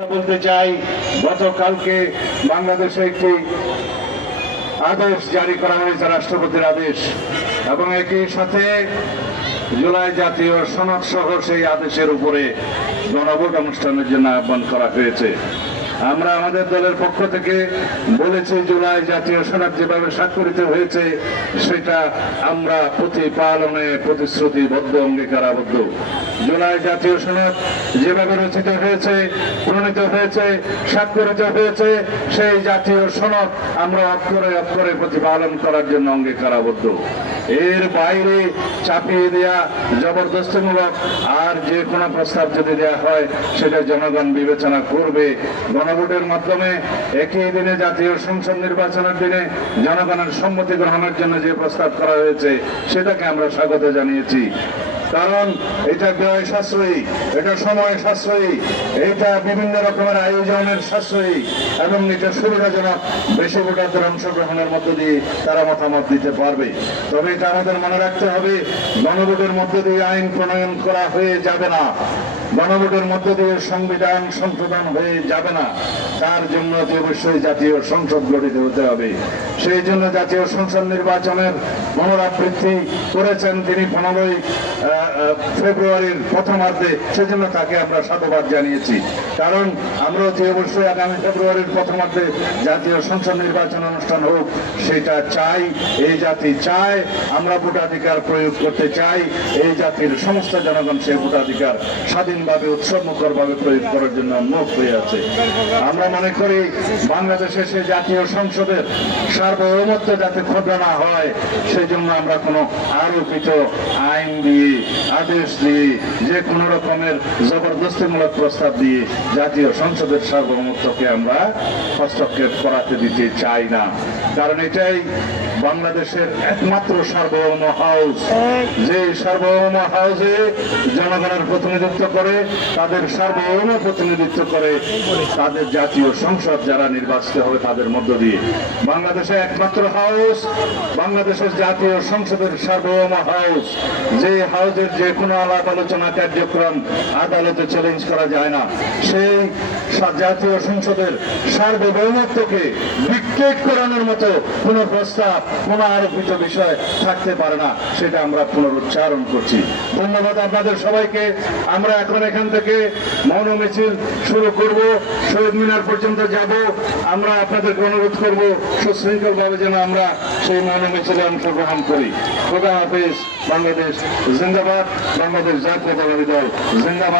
বলতে চাই, গতকালকে বাংলাদেশে একটি আদেশ জারি করা হয়েছে, রাষ্ট্রপতির আদেশ, এবং একই সাথে জুলাই জাতীয় সনদ সহ সেই আদেশের উপরে গণভোট অনুষ্ঠানের জন্য আহ্বান করা হয়েছে। আমরা আমাদের দলের পক্ষ থেকে বলেছি, জুলাই জাতীয় সনদ যেভাবে স্বাক্ষরিত হয়েছে, সেটা আমরা প্রতিপালনে প্রতিশ্রুতিবদ্ধ, অঙ্গীকারাবদ্ধ। জুলাই জাতীয় সনদ যেভাবে রচিত হয়েছে, প্রণীত হয়েছে, স্বাক্ষরিত হয়েছে, সেই জাতীয় সনদ আমরা অক্ষরে অক্ষরে প্রতিপালন করার জন্য অঙ্গীকারাবদ্ধ। এর বাইরে চাপিয়ে দেয়া জবরদস্তিমূলক আর যে কোনো প্রস্তাব যদি দেওয়া হয়, সেটা জনগণ বিবেচনা করবে। গণভোটের মাধ্যমে একই দিনে জাতীয় সংসদ নির্বাচনের দিনে জনগণের সম্মতি গ্রহণের জন্য যে প্রস্তাব করা হয়েছে, সেটাকে আমরা স্বাগত জানিয়েছি। কারণ এটা ব্যয় সাশ্রয়ী, এটা সময় সাশ্রয়ী, এটা বিভিন্ন রকমের আয়োজনের সাশ্রয়ী এবং এটা সুবিধাজনক বেশি ভোটারদের অংশগ্রহণের মধ্য দিয়ে তারা মতামত দিতে পারবে। তবে এটা আমাদের মনে রাখতে হবে, গণভোটের মধ্য দিয়ে আইন প্রণয়ন করা হয়ে যাবে না। গণভোটের মধ্য দিয়ে সংবিধান সংশোধন হয়ে যাবে না। তার জন্য অবশ্যই জাতীয় সংসদ গঠিত হতে হবে। সেই জন্য জাতীয় সংসদ নির্বাচনের পুনরাবৃত্তি করেছেন তিনি পনেরোই ফেব্রুয়ারির প্রথমার্ধে। সেজন্য তাকে আমরা সাধুবাদ জানিয়েছি। কারণ আমরা অতি অবশ্যই আগামী ফেব্রুয়ারির প্রথমার্ধে জাতীয় সংসদ নির্বাচন অনুষ্ঠান হোক, সেটা চাই। এই জাতি চায়, আমরা ভোটাধিকার প্রয়োগ করতে চাই। এই জাতির সমস্ত জনগণ সেই ভোটাধিকার স্বাধীনভাবে, উৎসবমুখরভাবে প্রয়োগ করার জন্য মুখ হয়ে আছে। আমরা মনে করি, বাংলাদেশে সে জাতীয় সংসদের সার্বভৌমত্ব যাতে ক্ষুদ্র না হয় সেই জন্য আমরা কোনো আরোপিত আইন দিয়ে, আদেশ দিয়ে, যে কোনো রকমের জবরদস্তিমূলক প্রস্তাব দিয়ে জাতীয় সংসদের সার্বভৌমত্বকে আমরা হস্তক্ষেপ করাতে দিতে চাই না। কারণ এটাই বাংলাদেশের একমাত্র সার্বভৌম হাউস। যে সার্বভৌম হাউসে জনগণের প্রতিনিধিত্ব করে, তাদের সার্বভৌম প্রতিনিধিত্ব করে তাদের জাতীয় সংসদ যারা নির্বাচিত হবে তাদের মধ্য দিয়ে। বাংলাদেশে একমাত্র হাউস, বাংলাদেশের জাতীয় সংসদের সার্বভৌম হাউস। যে হাউসের যে কোনো আলাপ আলোচনা, কার্যক্রম আদালতে চ্যালেঞ্জ করা যায় না। সেই জাতীয় সংসদের সার্বভৌমত্বকে ডিক্টেট করানোর মতো কোনো প্রস্তাব, কোনো আরোপিত বিষয় থাকতে পারে না, সেটা আমরা পুনরুচ্চারণ করছি। ধন্যবাদ আপনাদের সবাইকে। আমরা এখন এখান থেকে মৌন মিছিল শুরু করব। শহীদ মিনার পর্যন্ত যাব। আমরা আপনাদেরকে অনুরোধ করব, সুশৃঙ্খলভাবে যেন আমরা সেই মৌন মিছিলে অংশগ্রহণ করি। খোদা হাফিজ, বাংলাদেশ জিন্দাবাদ, বাংলাদেশ জাতীয়তাবাদী দল জিন্দাবাদ।